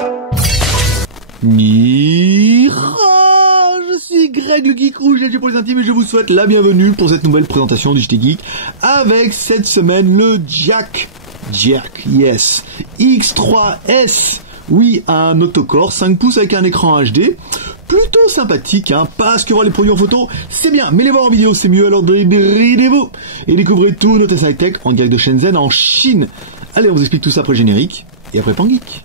Je suis Greg le Geek Rouge, GG pour les intimes, et je vous souhaite la bienvenue pour cette nouvelle présentation du JT Geek avec cette semaine le Jack X3S. Oui, un autocore 5 pouces avec un écran HD. Plutôt sympathique, hein, parce que voir les produits en photo, c'est bien, mais les voir en vidéo, c'est mieux, alors débridez-vous et découvrez tout notre high-tech en direct de Shenzhen, en Chine. Allez, on vous explique tout ça après le générique, et après Pan Geek.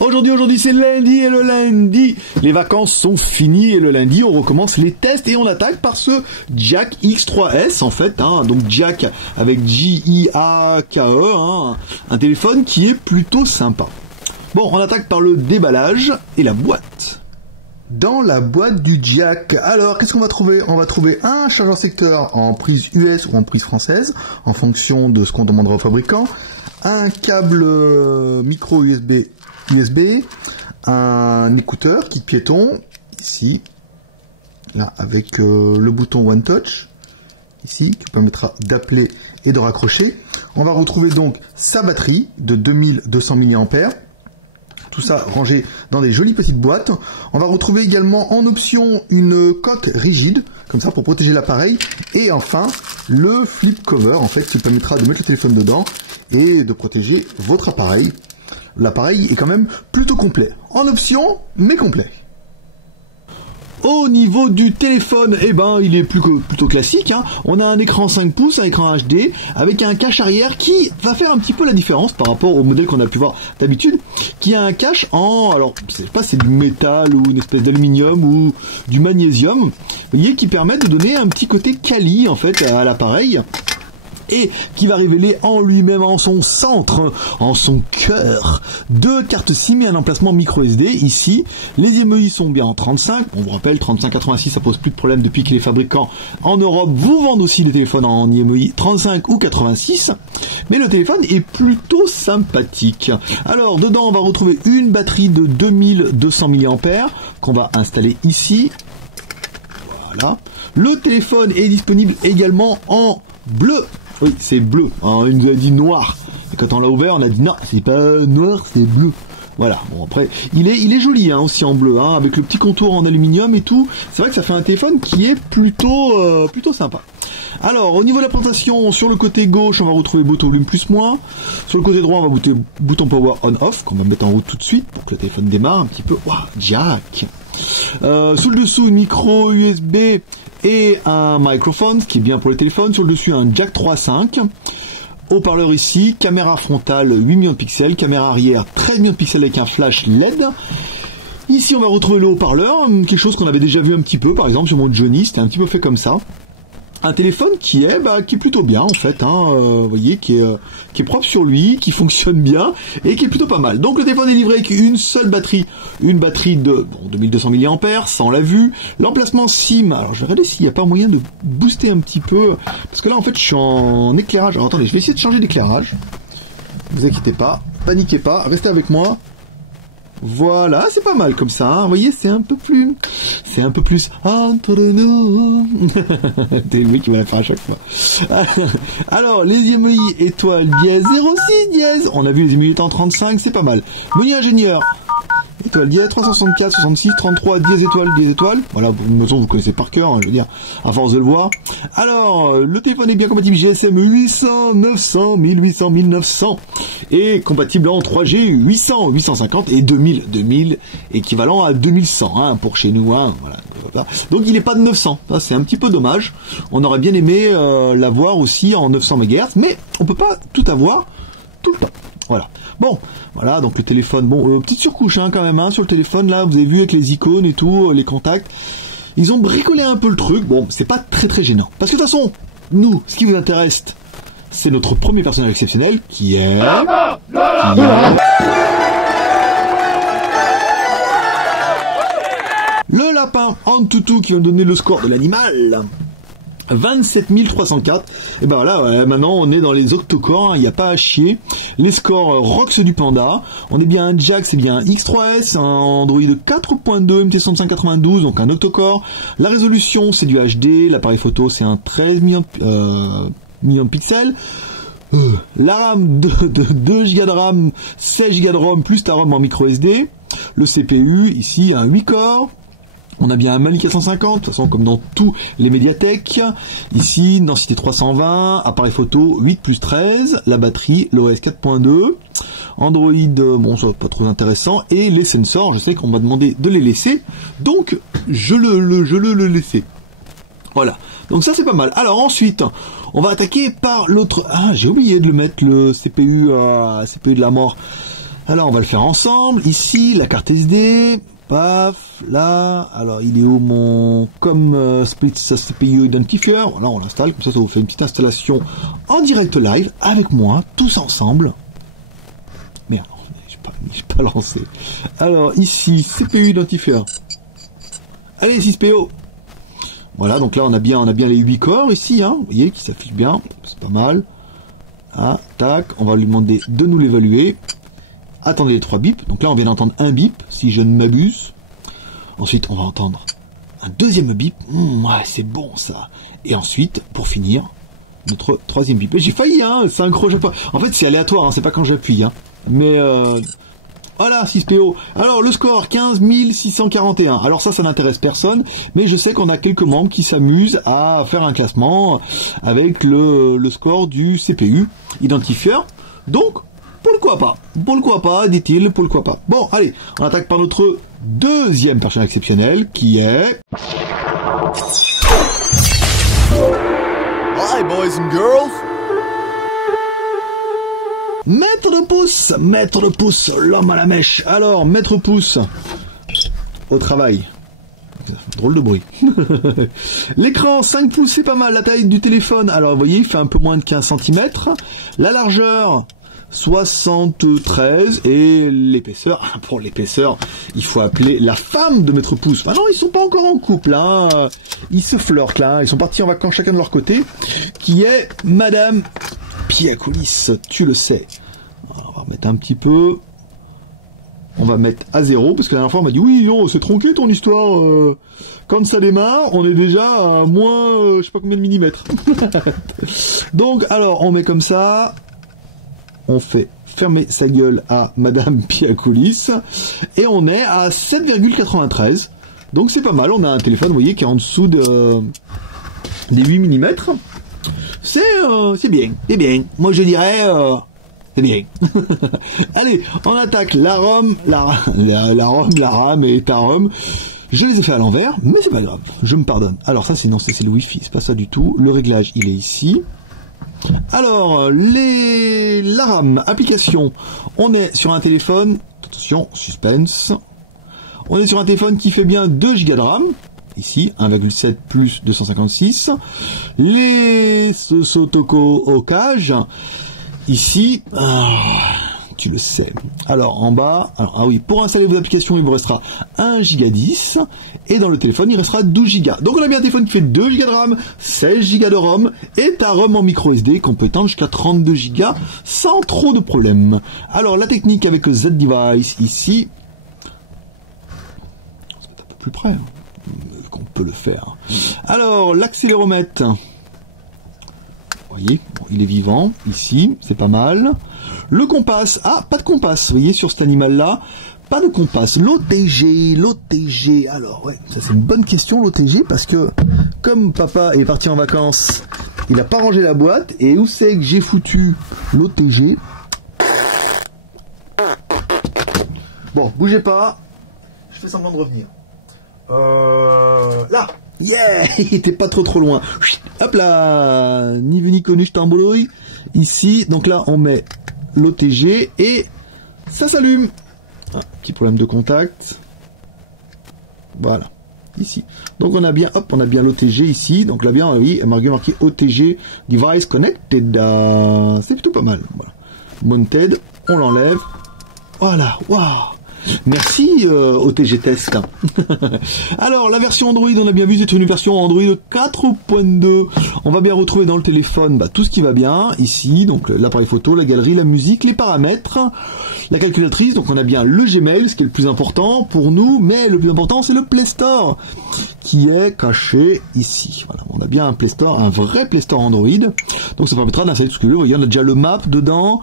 Aujourd'hui c'est lundi, et le lundi, les vacances sont finies, et le lundi on recommence les tests, et on attaque par ce Jack X3S en fait, hein, donc Jack avec J-I-A-K-E, hein, un téléphone qui est plutôt sympa. Bon, on attaque par le déballage et la boîte. Dans la boîte du Jack, alors qu'est-ce qu'on va trouver? On va trouver un chargeur secteur en prise US ou en prise française, en fonction de ce qu'on demandera au fabricant, un câble micro USB, un écouteur kit piéton, ici, là avec le bouton One Touch, ici, qui permettra d'appeler et de raccrocher. On va retrouver donc sa batterie de 2200 mAh, tout ça rangé dans des jolies petites boîtes. On va retrouver également en option une coque rigide, comme ça pour protéger l'appareil, et enfin le flip cover, en fait, qui permettra de mettre le téléphone dedans et de protéger votre appareil. L'appareil est quand même plutôt complet. En option, mais complet. Au niveau du téléphone, eh ben, il est plutôt classique, hein. On a un écran 5 pouces, un écran HD, avec un cache arrière qui va faire un petit peu la différence par rapport au modèle qu'on a pu voir d'habitude, qui a un cache en, alors, je sais pas si c'est du métal ou une espèce d'aluminium ou du magnésium, vous voyez, qui permet de donner un petit côté quali, en fait, à l'appareil, et qui va révéler en lui-même, en son centre, en son cœur, deux cartes SIM et un emplacement micro SD. Ici, les IMEI sont bien en 35. On vous rappelle, 3586, ça pose plus de problème depuis que les fabricants en Europe vous vendent aussi des téléphones en IMEI 35 ou 86. Mais le téléphone est plutôt sympathique. Alors, dedans, on va retrouver une batterie de 2200 mAh qu'on va installer ici. Voilà. Le téléphone est disponible également en bleu. Oui, c'est bleu, hein, il nous a dit noir. Et quand on l'a ouvert, on a dit non, c'est pas noir, c'est bleu. Voilà, bon après, il est joli, hein, aussi en bleu, hein, avec le petit contour en aluminium et tout. C'est vrai que ça fait un téléphone qui est plutôt sympa. Alors, au niveau de la présentation, sur le côté gauche, on va retrouver bouton volume plus-moins. Sur le côté droit, on va bouton power on-off, qu'on va mettre en route tout de suite pour que le téléphone démarre un petit peu. Waouh, Jack. Sous le dessous, une micro USB et un microphone, ce qui est bien pour les téléphones. Sur le dessus, un jack 3.5. Haut-parleur ici, caméra frontale 8 millions de pixels, caméra arrière 13 millions de pixels avec un flash LED. Ici, on va retrouver le haut-parleur, quelque chose qu'on avait déjà vu un petit peu, par exemple sur mon Johnny, c'était un petit peu fait comme ça. Un téléphone qui est plutôt bien en fait, hein, vous voyez, qui est propre sur lui, qui fonctionne bien et qui est plutôt pas mal. Donc le téléphone est livré avec une seule batterie, une batterie de 2200 mAh, ça on l'a vu. L'emplacement SIM, alors je vais regarder s'il n'y a pas moyen de booster un petit peu, parce que là en fait je suis en éclairage. Alors attendez, je vais essayer de changer d'éclairage. Ne vous inquiétez pas, paniquez pas, restez avec moi. Voilà, c'est pas mal comme ça, hein. Vous voyez, c'est un peu plus entre nous. T'es le mec qui va la faire à chaque fois. Alors, les IMEI étoile dièse 06 dièse. On a vu les IMEI étant 35, c'est pas mal. Menu ingénieur. Étoile dièse 364, 66, 33, dièse étoile. Voilà, de toute façon, vous connaissez par cœur, hein, je veux dire, à force de le voir. Alors, le téléphone est bien compatible GSM 800, 900, 1800, 1900. Et compatible en 3G 800, 850 et 2000 équivalent à 2100, hein, pour chez nous, hein, voilà. Donc, il n'est pas de 900. Ça, c'est un petit peu dommage. On aurait bien aimé l'avoir aussi en 900 MHz, mais on peut pas tout avoir tout le temps. Voilà. Bon, voilà, donc le téléphone, bon, petite surcouche, hein, quand même, hein, sur le téléphone, là, vous avez vu avec les icônes et tout, les contacts. Ils ont bricolé un peu le truc, bon, c'est pas très gênant. Parce que de toute façon, nous, ce qui vous intéresse, c'est notre premier personnage exceptionnel, qui est... le lapin Antutu qui va nous donner le score de l'animal. 27 304. Et ben voilà, ouais, maintenant on est dans les octocores, il n'y a pas à chier. Les scores ROX du Panda. On est bien un Jack, c'est bien un X3S, un Android 4.2 MT6592, donc un octocore. La résolution c'est du HD, l'appareil photo c'est un 13 millions de pixels. La RAM de 2 Go de RAM, 16 Go de ROM plus ta ROM en micro SD. Le CPU ici un 8 corps. On a bien un Mali 450, de toute façon comme dans tous les médiathèques. Ici, densité 320, appareil photo 8 plus 13, la batterie, l'OS 4.2, Android, bon ça pas trop intéressant, et les sensors, je sais qu'on m'a demandé de les laisser, donc je le laissais. Voilà, donc ça c'est pas mal. Alors ensuite, on va attaquer par l'autre... Ah, j'ai oublié de le mettre, le CPU de la mort. Alors on va le faire ensemble, ici, la carte SD... Paf, là, alors il est où mon split CPU identifier, là on l'installe, comme ça vous fait une petite installation en direct live avec moi, tous ensemble. Merde, j'ai pas lancé. Alors ici, CPU identifier. Allez 6PO. Voilà, donc là on a bien les 8 corps ici, hein, vous voyez, qui s'affichent bien, c'est pas mal. Ah, tac, on va lui demander de nous l'évaluer. Attendez les 3 bips. Donc là, on vient d'entendre un bip, si je ne m'abuse. Ensuite, on va entendre un deuxième bip. Ouais, c'est bon, ça. Et ensuite, pour finir, notre troisième bip. J'ai failli, hein, synchro pas. En fait, c'est aléatoire, hein, c'est pas quand j'appuie, hein. Mais, voilà, 6PO. Alors, le score, 15 641. Alors ça n'intéresse personne, mais je sais qu'on a quelques membres qui s'amusent à faire un classement avec le score du CPU identifier. Donc, pourquoi pas, dit-il, pourquoi pas. Bon, allez, on attaque par notre deuxième personnage exceptionnel, qui est... Hi, boys and girls. Maître de pouce, l'homme à la mèche. Alors, Maître pouce, au travail. Drôle de bruit. L'écran 5 pouces, c'est pas mal. La taille du téléphone, alors vous voyez, il fait un peu moins de 15 cm. La largeur... 73 et l'épaisseur, pour l'épaisseur, il faut appeler la femme de Maître Pouce. Ah non, ils sont pas encore en couple, hein. Ils se flirtent là, ils sont partis en vacances chacun de leur côté, qui est Madame Piakoulis, tu le sais. Alors, on va mettre un petit peu, on va mettre à 0, parce que la dernière fois on m'a dit oui, non, c'est tronqué ton histoire, quand ça démarre, on est déjà à moins, je sais pas combien de millimètres. Donc, alors, on met comme ça. On fait fermer sa gueule à Madame Piakoulis et on est à 7,93. Donc c'est pas mal, on a un téléphone, vous voyez, qui est en dessous des 8 mm. C'est bien, c'est bien. Moi je dirais, c'est bien. Allez, on attaque la ROM, la RAM et ta ROM. Je les ai fait à l'envers, mais c'est pas grave, je me pardonne. Alors ça, sinon, c'est le Wi-Fi, c'est pas ça du tout. Le réglage, il est ici. Alors, la RAM, application, on est sur un téléphone, attention, suspense, on est sur un téléphone qui fait bien 2 Go de RAM, ici, 1,7 plus 256, les Sotoko Okage, ici, tu le sais. Alors, en bas, ah oui, pour installer vos applications, il vous restera 1 Go 10, et dans le téléphone, il restera 12 Go. Donc, on a bien un téléphone qui fait 2 Go de RAM, 16 Go de ROM, et ta ROM en micro SD qu'on peut étendre jusqu'à 32 Go, sans trop de problèmes. Alors, la technique avec le Z-Device, ici, on se met un peu plus près, hein, qu'on peut le faire. Alors, l'accéléromètre, vous voyez, bon, il est vivant, ici, c'est pas mal. Le compas, pas de compas, vous voyez, sur cet animal-là, pas de compas. L'OTG, alors, ouais, ça c'est une bonne question, l'OTG, parce que, comme papa est parti en vacances, il n'a pas rangé la boîte, et où c'est que j'ai foutu l'OTG? Bon, bougez pas, je fais semblant de revenir. Là, yeah, il était pas trop loin. Hop là, ni vu ni connu, je t'embrouille. Ici, donc là, on met l'OTG et ça s'allume. Petit problème de contact. Voilà, ici. Donc on a bien, on a bien l'OTG ici. Donc là bien, oui, marqué OTG Device Connected. C'est plutôt pas mal. Voilà. Mounted, on l'enlève. Voilà, waouh. Merci OTG Test. Alors la version Android, on a bien vu, c'est une version Android 4.2. On va bien retrouver dans le téléphone tout ce qui va bien ici, donc l'appareil photo, la galerie, la musique, les paramètres, la calculatrice. Donc on a bien le Gmail, ce qui est le plus important pour nous, mais le plus important c'est le Play Store qui est caché ici. Voilà, on a bien un Play Store, un vrai Play Store Android. Donc ça permettra d'installer tout ce que vous voulez. Il y a déjà le Map dedans.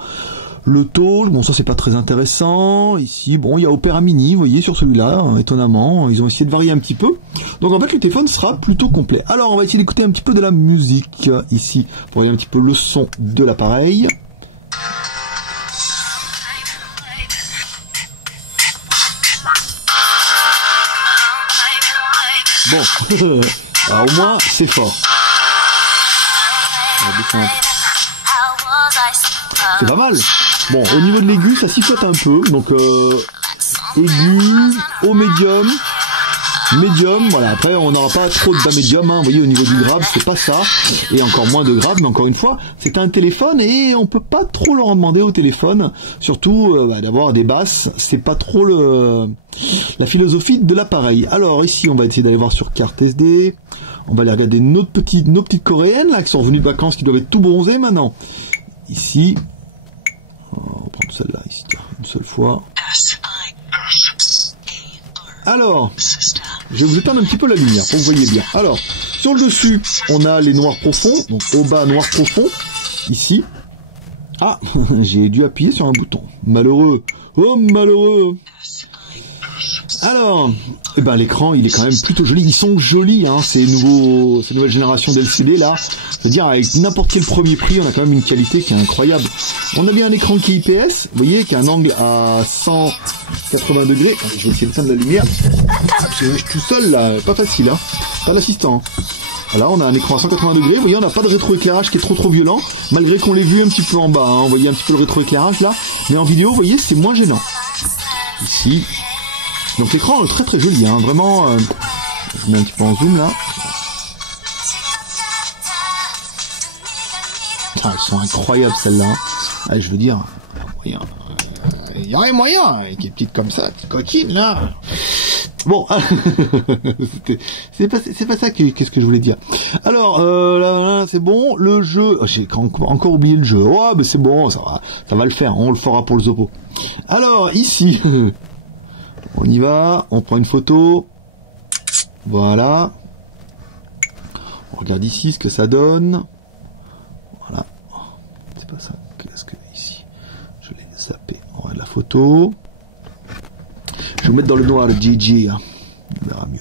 Le taux, bon ça c'est pas très intéressant. Ici, bon il y a Opera Mini, vous voyez sur celui-là, étonnamment, ils ont essayé de varier un petit peu. Donc en fait le téléphone sera plutôt complet. Alors on va essayer d'écouter un petit peu de la musique ici, pour regarder un petit peu le son de l'appareil. Bon, alors au moins c'est fort. C'est pas mal. Bon, au niveau de l'aigu, ça sifflote un peu. Donc, aigu, au médium, voilà. Après, on n'aura pas trop de bas médium, hein. Vous voyez, au niveau du grave, c'est pas ça. Et encore moins de grave, mais encore une fois, c'est un téléphone et on peut pas trop leur en demander au téléphone. Surtout, d'avoir des basses, c'est pas trop la philosophie de l'appareil. Alors, ici, on va essayer d'aller voir sur carte SD. On va aller regarder nos petites coréennes, là, qui sont revenues de vacances, qui doivent être tout bronzées maintenant. Ici. On va prendre celle-là, ici, une seule fois. Alors, je vais vous éteindre un petit peu la lumière pour que vous voyez bien. Alors, sur le dessus, on a les noirs profonds, donc au bas, noir profond, ici. Ah, j'ai dû appuyer sur un bouton. Malheureux. Oh, malheureux. Alors, eh ben, l'écran, il est quand même plutôt joli. Ils sont jolis, hein, ces nouvelles générations d'LCD, là. C'est-à-dire, avec n'importe quel premier prix, on a quand même une qualité qui est incroyable. On a bien un écran qui est IPS, vous voyez, qui a un angle à 180 degrés. Je vais essayer de faire de la lumière. Je suis tout seul, là. Pas facile, hein. Pas l'assistant. Voilà, on a un écran à 180 degrés. Vous voyez, on n'a pas de rétroéclairage qui est trop violent, malgré qu'on l'ait vu un petit peu en bas, hein. Vous voyez un petit peu le rétroéclairage, là. Mais en vidéo, vous voyez, c'est moins gênant. Ici. Donc l'écran est très joli, hein, vraiment. Je mets un petit peu en zoom là. Ah, elles sont incroyables celles-là. Ah, je veux dire, il y aurait moyen, avec des petites comme ça, petites coquines là. Bon, c'est pas ça qu'est-ce que je voulais dire. Alors là c'est bon, le jeu, j'ai encore oublié le jeu. Ouais, mais c'est bon, ça va le faire, on le fera pour le Zopo. Alors ici. On y va, on prend une photo, voilà, on regarde ici ce que ça donne, voilà, c'est pas ça, qu'est-ce que ici, je l'ai zappé, on regarde la photo, je vais vous mettre dans le noir le GG, hein. On verra mieux.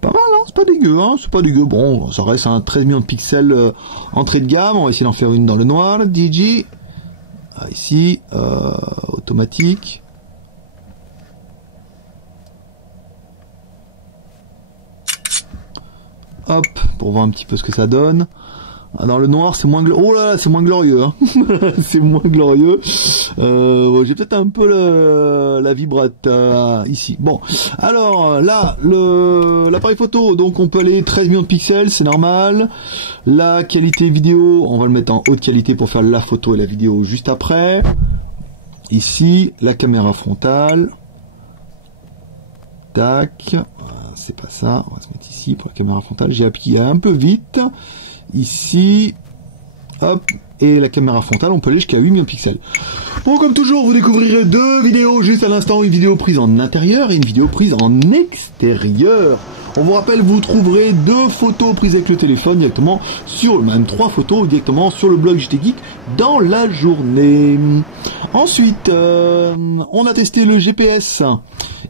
Pas mal, hein, c'est pas dégueu, hein, c'est pas dégueu, bon, ça reste un 13 millions de pixels entrée de gamme, on va essayer d'en faire une dans le noir, le GG, ah, ici, automatique. Hop, pour voir un petit peu ce que ça donne. Dans le noir, c'est moins glorieux. Oh là là, c'est moins glorieux. Hein. C'est moins glorieux. J'ai peut-être un peu la vibrate ici. Bon, alors là, l'appareil photo, donc on peut aller 13 millions de pixels, c'est normal. La qualité vidéo, on va le mettre en haute qualité pour faire la photo et la vidéo juste après. Ici, la caméra frontale. Tac. C'est pas ça, on va se mettre ici pour la caméra frontale, j'ai appuyé un peu vite, ici, hop, et la caméra frontale, on peut aller jusqu'à 8 millions de pixels. Bon, comme toujours, vous découvrirez deux vidéos juste à l'instant, une vidéo prise en intérieur et une vidéo prise en extérieur. On vous rappelle, vous trouverez deux photos prises avec le téléphone directement sur, même trois photos directement sur le blog JT Geek dans la journée. Ensuite, on a testé le GPS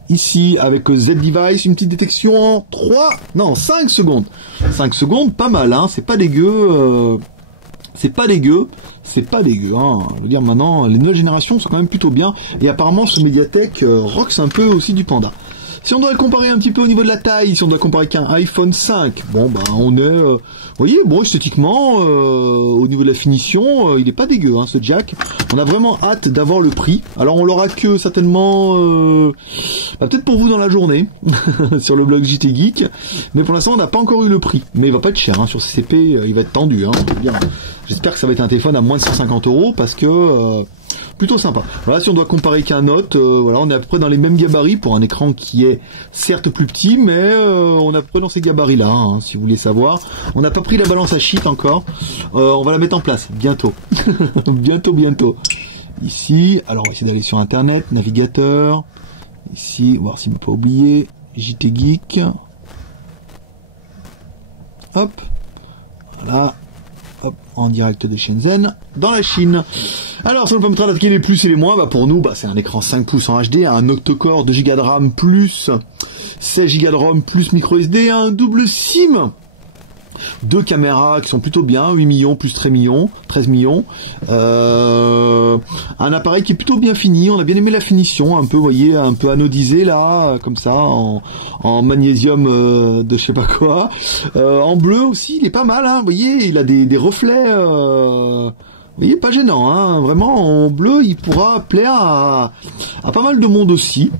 ici avec Z-Device, une petite détection en 5 secondes. 5 secondes, pas mal, hein, c'est pas dégueu. C'est pas dégueu, hein. Je veux dire, maintenant, les nouvelles générations sont quand même plutôt bien. Et apparemment, ce Mediatek rox un peu aussi du Panda. Si on doit le comparer un petit peu au niveau de la taille, si on doit comparer qu'un iPhone 5, bon, bah, on est, vous voyez, bon, esthétiquement, au niveau de la finition, il est pas dégueu, hein, ce jack. On a vraiment hâte d'avoir le prix. Alors, on l'aura que certainement, peut-être pour vous dans la journée, sur le blog JT Geek. Mais pour l'instant, on n'a pas encore eu le prix. Mais il va pas être cher, hein, sur CCP, il va être tendu, hein. Bien. J'espère que ça va être un téléphone à moins de 150 € parce que, plutôt sympa. Voilà, si on doit comparer qu'un autre, voilà, on est à peu près dans les mêmes gabarits pour un écran qui est certes plus petit, mais on est à peu près dans ces gabarits-là, hein, si vous voulez savoir. On n'a pas pris la balance à sheet encore. On va la mettre en place bientôt. bientôt. Ici, alors on va essayer d'aller sur internet, navigateur. Ici, voir s'il ne m'a pas oublié. JT Geek. Hop. Voilà. Hop, en direct de Shenzhen, dans la Chine. Alors, ça nous permettra d'attaquer les plus et les moins. Bah, pour nous, c'est un écran 5 pouces en HD, un octa-core, 2 Go de RAM plus 16 Go de ROM plus micro SD, un double SIM. 2 caméras qui sont plutôt bien, 8 millions plus 13 millions. Un appareil qui est plutôt bien fini, on a bien aimé la finition, un peu, vous voyez, un peu anodisé là, comme ça, en magnésium de je sais pas quoi. En bleu aussi, il est pas mal, hein, vous voyez, il a des reflets, vous voyez, pas gênant, hein, vraiment, en bleu, il pourra plaire à pas mal de monde aussi.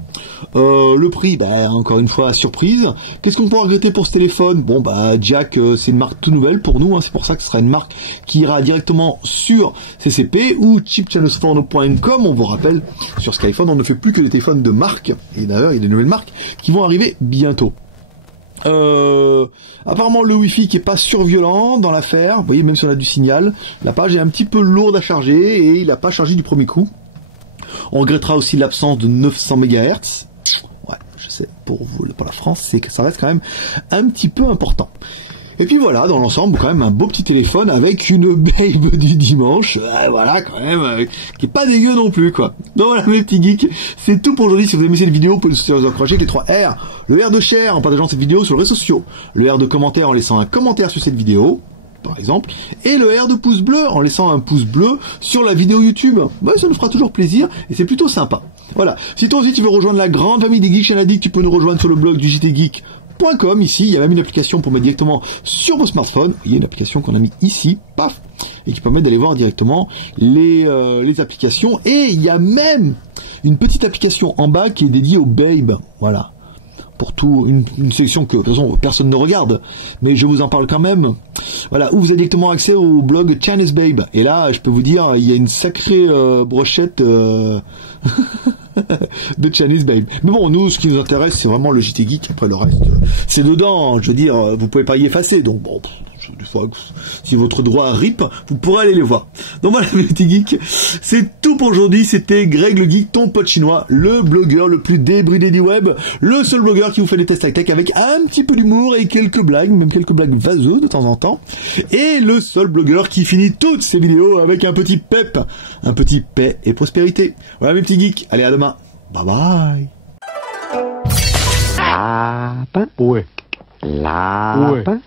Le prix, encore une fois, surprise. Qu'est-ce qu'on peut regretter pour ce téléphone? Bon, Jack, c'est une marque toute nouvelle pour nous, hein, c'est pour ça que ce sera une marque qui ira directement sur CCP ou cheapchannelsphone.com. On vous rappelle, sur Skyphone, on ne fait plus que des téléphones de marque, et d'ailleurs, il y a des nouvelles marques qui vont arriver bientôt. Apparemment le Wi-Fi qui est pas surviolent dans l'affaire, vous voyez, même si on a du signal, la page est un petit peu lourde à charger et il n'a pas chargé du premier coup. On regrettera aussi l'absence de 900 MHz. Ouais, je sais, pour vous, pour la France, c'est que ça reste quand même un petit peu important. Et puis voilà, dans l'ensemble, quand même un beau petit téléphone avec une babe du dimanche, voilà, quand même, qui est pas dégueu non plus, quoi. Donc voilà, mes petits geeks, c'est tout pour aujourd'hui. Si vous aimez cette vidéo, vous pouvez nous encourager avec les 3 R. Le R de share en partageant cette vidéo sur les réseaux sociaux, le R de commentaire en laissant un commentaire sur cette vidéo, par exemple, et le R de pouce bleu en laissant un pouce bleu sur la vidéo YouTube. Ouais, ça nous fera toujours plaisir et c'est plutôt sympa. Voilà. Si toi aussi tu veux rejoindre la grande famille des Geeks Channel Addict, tu peux nous rejoindre sur le blog du jtgeek.com. Ici, il y a même une application pour mettre directement sur vos smartphones. Il y a une application qu'on a mis ici, paf, et qui permet d'aller voir directement les applications. Et il y a même une petite application en bas qui est dédiée au Babe. Voilà. Pour tout, une section que de toute façon personne ne regarde, mais je vous en parle quand même. Voilà, où vous avez directement accès au blog Chinese Babe. Et là, je peux vous dire, il y a une sacrée brochette de Chinese Babe. Mais bon, nous, ce qui nous intéresse, c'est vraiment le JT Geek. Après, le reste, c'est dedans. Je veux dire, vous pouvez pas y effacer. Donc bon, des fois, si votre droit rip, vous pourrez aller les voir. Donc voilà, mes petits geeks, c'est tout pour aujourd'hui. C'était Greg le Geek, ton pote chinois, le blogueur le plus débridé du web, le seul blogueur qui vous fait des tests high-tech avec un petit peu d'humour et quelques blagues, même quelques blagues vaseuses de temps en temps, et le seul blogueur qui finit toutes ses vidéos avec un petit pep, un petit paix et prospérité. Voilà mes petits geeks, allez à demain, bye bye. Lapin. Ouais. Lapin. Ouais.